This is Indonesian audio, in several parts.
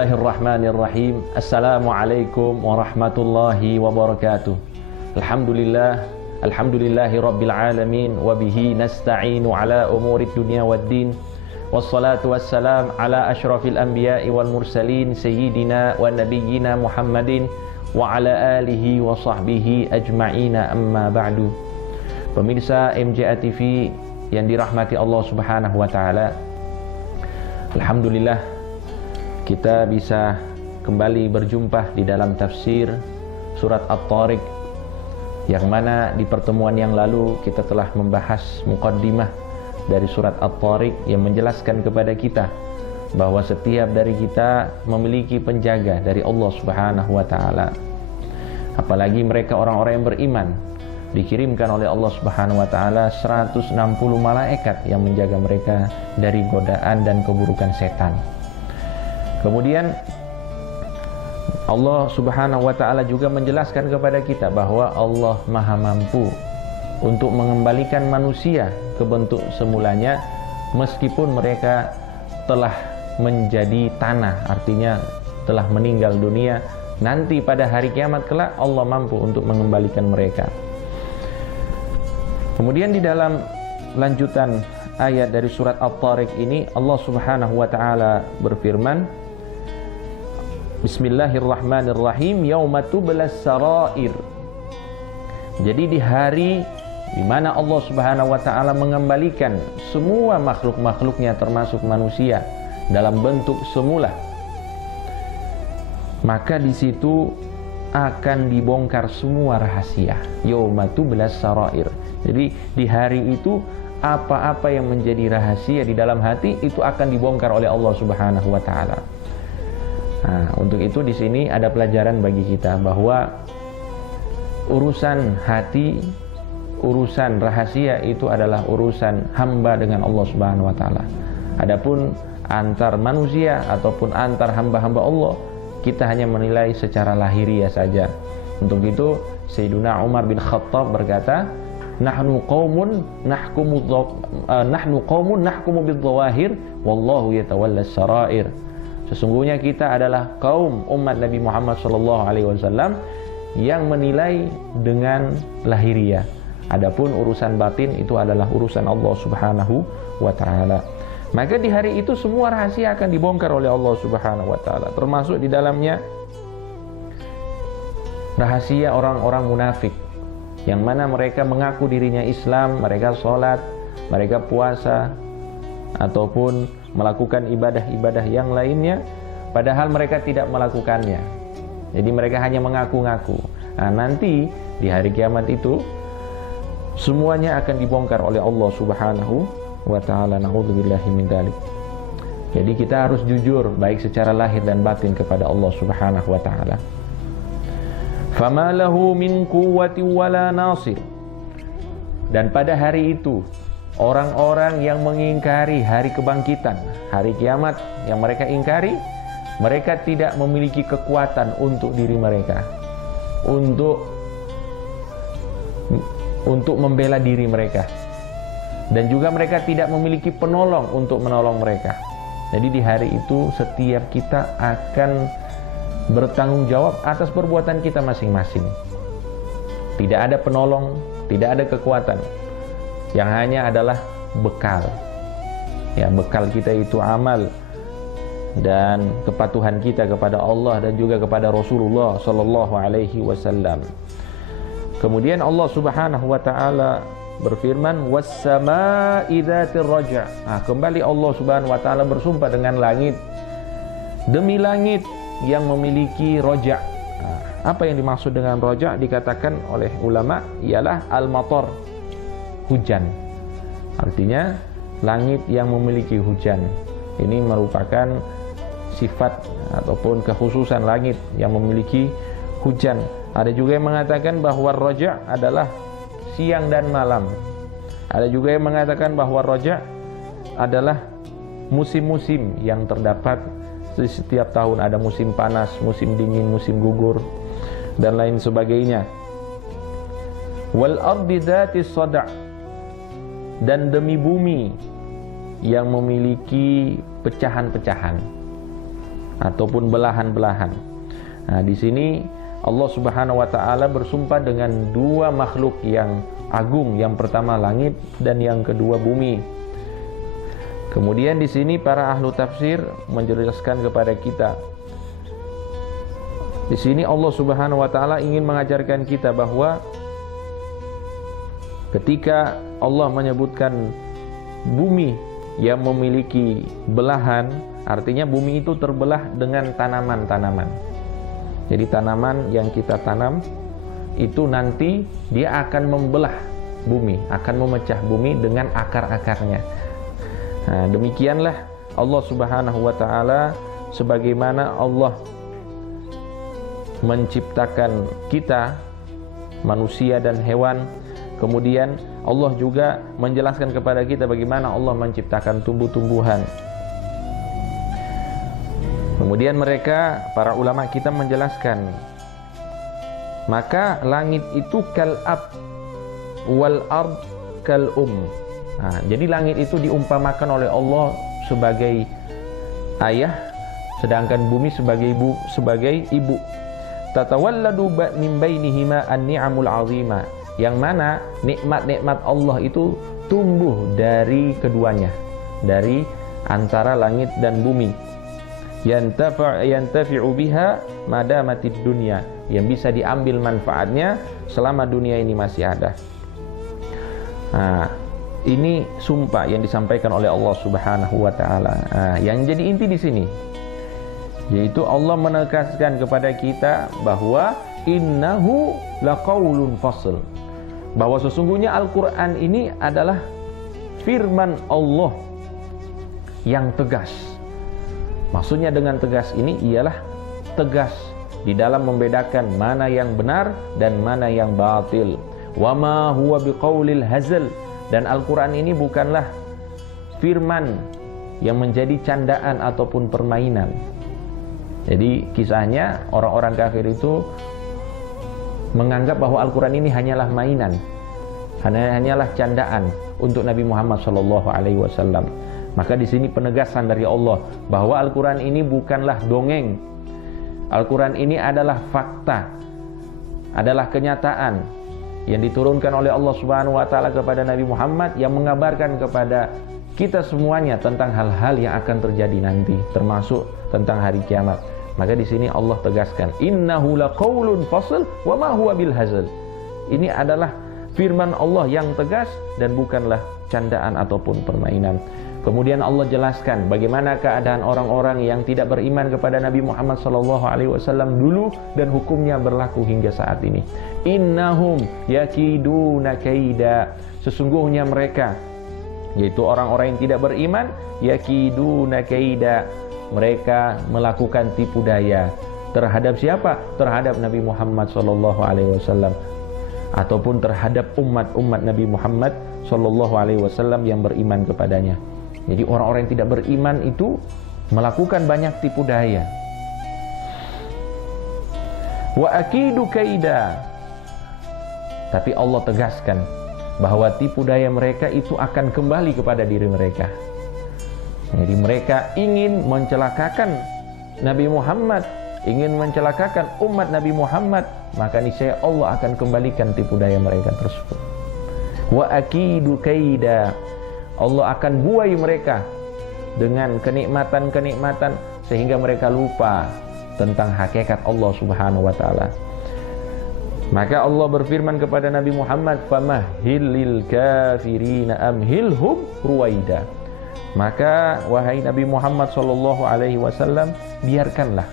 Bismillahirrahmanirrahim. Assalamualaikum warahmatullahi wabarakatuh. Alhamdulillahi rabbil alamin. Wabihi nasta'inu ala umurid dunya waddin. Wassalatu wassalam ala ashrafil anbiya'i wal mursalin Sayyidina wa nabiyyina Muhammadin wa ala alihi wa sahbihi ajma'ina, amma ba'du. Pemirsa MJA TV yang dirahmati Allah subhanahu wa ta'ala, alhamdulillah kita bisa kembali berjumpa di dalam tafsir surat At-Tariq, yang mana di pertemuan yang lalu kita telah membahas muqaddimah dari surat At-Tariq yang menjelaskan kepada kita bahwa setiap dari kita memiliki penjaga dari Allah subhanahu wa ta'ala. Apalagi mereka orang-orang yang beriman, dikirimkan oleh Allah subhanahu wa ta'ala 160 malaikat yang menjaga mereka dari godaan dan keburukan setan. Kemudian Allah subhanahu wa ta'ala juga menjelaskan kepada kita bahwa Allah maha mampu untuk mengembalikan manusia ke bentuk semulanya meskipun mereka telah menjadi tanah, artinya telah meninggal dunia. Nanti pada hari kiamat kelak Allah mampu untuk mengembalikan mereka. Kemudian di dalam lanjutan ayat dari surat At-Tariq ini Allah subhanahu wa ta'ala berfirman, Bismillahirrahmanirrahim, yauma tublas sarair. Jadi di hari di mana Allah subhanahu wa ta'ala mengembalikan semua makhluk-makhluknya termasuk manusia dalam bentuk semula, maka di situ akan dibongkar semua rahasia. Yauma tublas sarair. Jadi di hari itu apa-apa yang menjadi rahasia di dalam hati itu akan dibongkar oleh Allah subhanahu wa ta'ala. Nah, untuk itu di sini ada pelajaran bagi kita bahwa urusan hati, urusan rahasia itu adalah urusan hamba dengan Allah subhanahu wa ta'ala. Adapun antar manusia ataupun antar hamba-hamba Allah, kita hanya menilai secara lahiriah saja. Untuk itu Sayyiduna Umar bin Khattab berkata, nahnu qaumun nahkumu bidh-dhawahir wallahu yatawalla as-sarair. Sesungguhnya kita adalah kaum umat Nabi Muhammad SAW yang menilai dengan lahiriah. Adapun urusan batin itu adalah urusan Allah subhanahu wa ta'ala. Maka di hari itu semua rahasia akan dibongkar oleh Allah subhanahu wa ta'ala, termasuk di dalamnya rahasia orang-orang munafik, yang mana mereka mengaku dirinya Islam, mereka sholat, mereka puasa, ataupun melakukan ibadah-ibadah yang lainnya, padahal mereka tidak melakukannya. Jadi mereka hanya mengaku-ngaku. Nah, nanti di hari kiamat itu semuanya akan dibongkar oleh Allah subhanahu wa ta'ala. Na'udzubillahi min dzalik. Jadi kita harus jujur baik secara lahir dan batin kepada Allah subhanahu wa ta'ala. Fama lahu min quwwati wala nasir. Dan pada hari itu orang-orang yang mengingkari hari kebangkitan, hari kiamat yang mereka ingkari, mereka tidak memiliki kekuatan untuk diri mereka, untuk membela diri mereka, dan juga mereka tidak memiliki penolong untuk menolong mereka. Jadi di hari itu setiap kita akan bertanggung jawab atas perbuatan kita masing-masing. Tidak ada penolong, tidak ada kekuatan. Yang hanya adalah bekal. Ya, bekal kita itu amal dan kepatuhan kita kepada Allah dan juga kepada Rasulullah sallallahu alaihi wasallam. Kemudian Allah subhanahu wa ta'ala berfirman, was-samaa'i dzatir raja'. Nah, kembali Allah subhanahu wa ta'ala bersumpah dengan langit, demi langit yang memiliki raja'. Nah, apa yang dimaksud dengan raja' dikatakan oleh ulama ialah al-matar, hujan. Artinya langit yang memiliki hujan. Ini merupakan sifat ataupun kekhususan langit yang memiliki hujan. Ada juga yang mengatakan bahwa raja' adalah siang dan malam. Ada juga yang mengatakan bahwa raja' adalah musim-musim yang terdapat di setiap tahun. Ada musim panas, musim dingin, musim gugur, dan lain sebagainya. Wal ardi dzatis sada'. Dan demi bumi yang memiliki pecahan-pecahan. ataupun belahan-belahan. Nah, di sini Allah Subhanahu wa taala bersumpah dengan dua makhluk yang agung, yang pertama langit dan yang kedua bumi. Kemudian di sini para ahlu tafsir menjelaskan kepada kita, di sini Allah Subhanahu wa taala ingin mengajarkan kita bahwa ketika Allah menyebutkan bumi yang memiliki belahan, artinya bumi itu terbelah dengan tanaman-tanaman. Jadi tanaman yang kita tanam itu nanti dia akan membelah bumi, akan memecah bumi dengan akar-akarnya. Nah, demikianlah Allah Subhanahu wa taala, sebagaimana Allah menciptakan kita, manusia dan hewan. Kemudian Allah juga menjelaskan kepada kita bagaimana Allah menciptakan tumbuh-tumbuhan. Kemudian mereka, para ulama kita menjelaskan, maka langit itu kal ab wal ard kal Nah, jadi langit itu diumpamakan oleh Allah sebagai ayah, sedangkan bumi sebagai ibu. Tatawalladu min bainihima an-ni'amul 'azima, yang mana nikmat-nikmat Allah itu tumbuh dari keduanya, dari antara langit dan bumi. Yantafi'u biha madamatid dunya, yang bisa diambil manfaatnya selama dunia ini masih ada. Nah, ini sumpah yang disampaikan oleh Allah Subhanahu wa taala. Nah, yang jadi inti di sini yaitu Allah menegaskan kepada kita bahwa innahu laqaulun fasl, bahwa sesungguhnya Al-Qur'an ini adalah firman Allah yang tegas. Maksudnya dengan tegas ini ialah tegas di dalam membedakan mana yang benar dan mana yang batil. Wa ma huwa biqaulil hazal, dan Al-Quran ini bukanlah firman yang menjadi candaan ataupun permainan. Jadi kisahnya orang-orang kafir itu menganggap bahwa Al-Quran ini hanyalah mainan, hanyalah candaan untuk Nabi Muhammad SAW. Maka di sini penegasan dari Allah bahwa Al-Quran ini bukanlah dongeng. Al-Quran ini adalah fakta, adalah kenyataan yang diturunkan oleh Allah Subhanahu wa taala kepada Nabi Muhammad, yang mengabarkan kepada kita semuanya tentang hal-hal yang akan terjadi nanti, termasuk tentang hari kiamat. Maka di sini Allah tegaskan, innahu laqaulun fasl wa ma huwa bil hazal. Ini adalah firman Allah yang tegas dan bukanlah candaan ataupun permainan. Kemudian Allah jelaskan bagaimana keadaan orang-orang yang tidak beriman kepada Nabi Muhammad SAW dulu dan hukumnya berlaku hingga saat ini. Innahum yakiduna kaida, sesungguhnya mereka, yaitu orang-orang yang tidak beriman, yakiduna kaida, mereka melakukan tipu daya terhadap siapa? Terhadap Nabi Muhammad SAW, ataupun terhadap umat Nabi Muhammad SAW yang beriman kepadanya. Jadi orang-orang yang tidak beriman itu melakukan banyak tipu daya. Wa akidu kaida, tapi Allah tegaskan bahwa tipu daya mereka itu akan kembali kepada diri mereka. Jadi mereka ingin mencelakakan Nabi Muhammad, ingin mencelakakan umat Nabi Muhammad, maka niscaya Allah akan kembalikan tipu daya mereka tersebut. Wa akidu kaida, Allah akan buai mereka dengan kenikmatan-kenikmatan sehingga mereka lupa tentang hakikat Allah Subhanahu wa taala. Maka Allah berfirman kepada Nabi Muhammad, famahhilil kafirina amhilhum ruwaida. Maka wahai Nabi Muhammad SAW, biarkanlah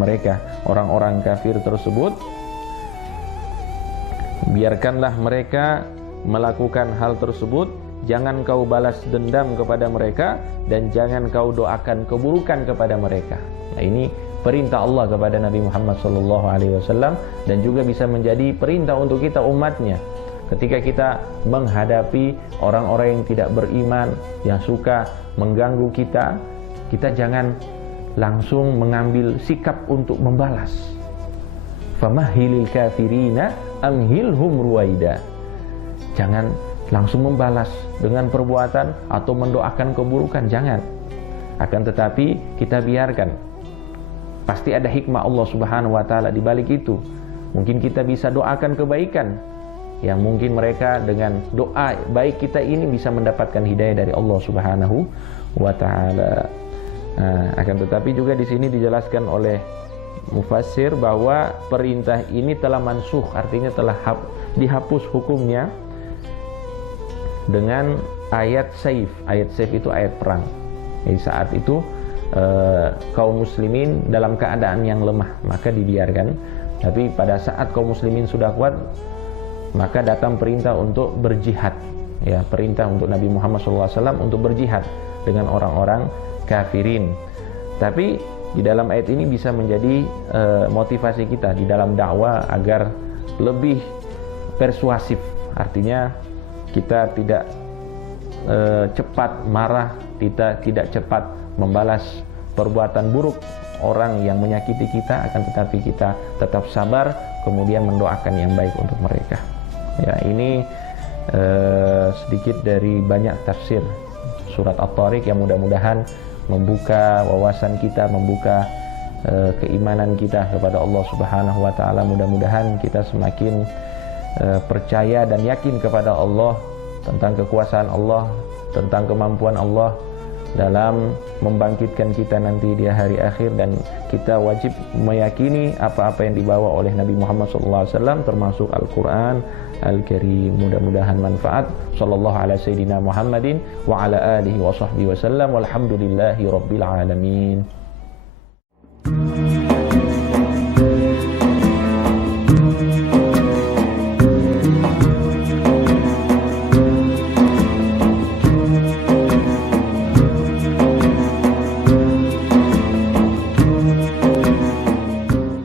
mereka, orang-orang kafir tersebut, biarkanlah mereka melakukan hal tersebut. Jangan kau balas dendam kepada mereka dan jangan kau doakan keburukan kepada mereka. Nah, ini perintah Allah kepada Nabi Muhammad SAW dan juga bisa menjadi perintah untuk kita umatnya. Ketika kita menghadapi orang-orang yang tidak beriman, yang suka mengganggu kita, kita jangan langsung mengambil sikap untuk membalas. Famahhilil kafirina amhilhum ruwaida. Jangan langsung membalas dengan perbuatan atau mendoakan keburukan, jangan. Akan tetapi kita biarkan, pasti ada hikmah Allah Subhanahu wa taala di balik itu. Mungkin kita bisa doakan kebaikan yang mungkin mereka dengan doa baik kita ini bisa mendapatkan hidayah dari Allah Subhanahu wa taala. Akan tetapi juga di sini dijelaskan oleh mufassir bahwa perintah ini telah mansukh, artinya telah dihapus hukumnya dengan ayat saif. Ayat saif itu ayat perang. Jadi saat itu kaum muslimin dalam keadaan yang lemah, maka dibiarkan. Tapi pada saat kaum muslimin sudah kuat, maka datang perintah untuk berjihad, ya, perintah untuk Nabi Muhammad SAW untuk berjihad dengan orang-orang kafirin. Tapi di dalam ayat ini bisa menjadi motivasi kita di dalam dakwah agar lebih persuasif. Artinya kita tidak cepat marah, kita tidak cepat membalas perbuatan buruk orang yang menyakiti kita, akan tetapi kita tetap sabar, kemudian mendoakan yang baik untuk mereka. Ya, ini sedikit dari banyak tafsir surat At-Tariq yang mudah-mudahan membuka wawasan kita, membuka keimanan kita kepada Allah Subhanahu wa taala. Mudah-mudahan kita semakin percaya dan yakin kepada Allah, tentang kekuasaan Allah, tentang kemampuan Allah dalam membangkitkan kita nanti di hari akhir, dan kita wajib meyakini apa-apa yang dibawa oleh Nabi Muhammad SAW termasuk Al-Quran Al-Karim. Mudah-mudahan manfaat. Sallallahu ala sayyidina Muhammadin wa ala alihi wa sahbihi wa sallam, walhamdulillahi rabbil alamin.